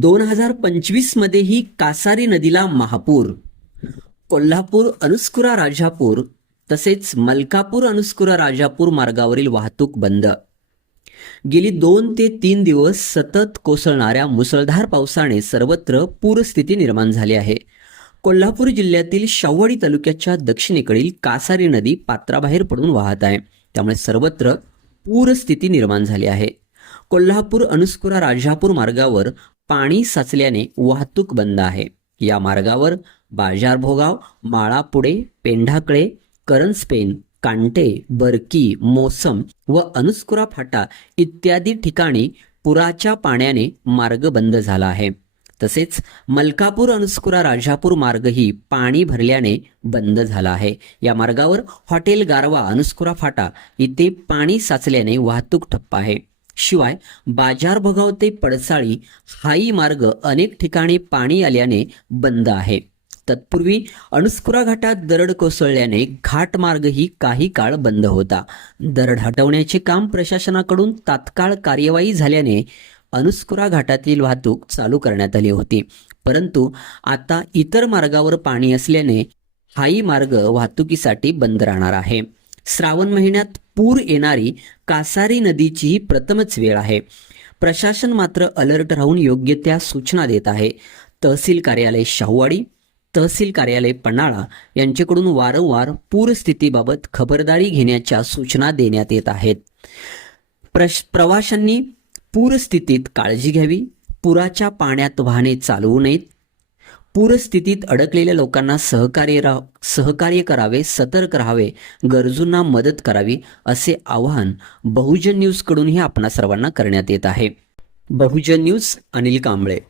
दोन हजार पंचवीसमध्येही कासारी नदीला महापूर कोल्हापूर अनुस्कुरा राजापूर तसेच मलकापूर अनुस्कुरा राजापूर मार्गावरील वाहतूक बंद. गेली दोन ते तीन दिवस सतत कोसळणाऱ्या मुसळधार पावसाने सर्वत्र पूरस्थिती निर्माण झाली आहे. कोल्हापूर जिल्ह्यातील शाहवाडी तालुक्याच्या दक्षिणेकडील कासारी नदी पात्राबाहेर पडून वाहत आहे. त्यामुळे सर्वत्र पूरस्थिती निर्माण झाली आहे. कोल्हापूर अनुस्कुरा राजापूर मार्गावर पाणी साचल्याने वाहतूक बंद आहे. या मार्गावर बाजारभोगाव माळापुडे पेंढाकळे करंजपेन कांटे बरकी मोसम व अनुस्कुरा फाटा इत्यादी ठिकाणी पुराच्या पाण्याने मार्ग बंद झाला आहे. तसेच मलकापूर अनुस्कुरा राजापूर मार्गही पाणी भरल्याने बंद झाला आहे. या मार्गावर हॉटेल गारवा अनुस्कुरा फाटा इथे पाणी साचल्याने वाहतूक ठप्प आहे. शिवाय बाजार भगाव ते पडसाळी हाही मार्ग अनेक ठिकाणी पाणी आल्याने बंद आहे. तत्पूर्वी अणुस्कुरा घाटात दरड कोसळल्याने घाट मार्गही काही काळ बंद होता. दरड हटवण्याचे काम प्रशासनाकडून तात्काळ कार्यवाही झाल्याने अनुस्कुरा घाटातील वाहतूक चालू करण्यात आली होती. परंतु आता इतर मार्गावर पाणी असल्याने हाही मार्ग वाहतुकीसाठी बंद राहणार आहे. श्रावण महिन्यात पूर येणारी कासारी नदीची ही प्रथमच वेळ आहे. प्रशासन मात्र अलर्ट राहून योग्य त्या सूचना देत आहे. तहसील कार्यालय शाहूवाडी तहसील कार्यालय पन्हाळा यांच्याकडून वारंवार पूरस्थितीबाबत खबरदारी घेण्याच्या सूचना देण्यात येत आहेत. प्रश प्रवाशांनी पूरस्थितीत काळजी घ्यावी. पुराच्या पाण्यात वाहने चालवू नयेत. पूरस्थितीत अडकलेल्या लोकांना सहकार्य रा सहकार्य करावे सतर्क राहावे गरजूंना मदत करावी असे आवाहन बहुजन न्यूजकडूनही आपणा सर्वांना करण्यात येत आहे. बहुजन न्यूज अनिल कांबळे.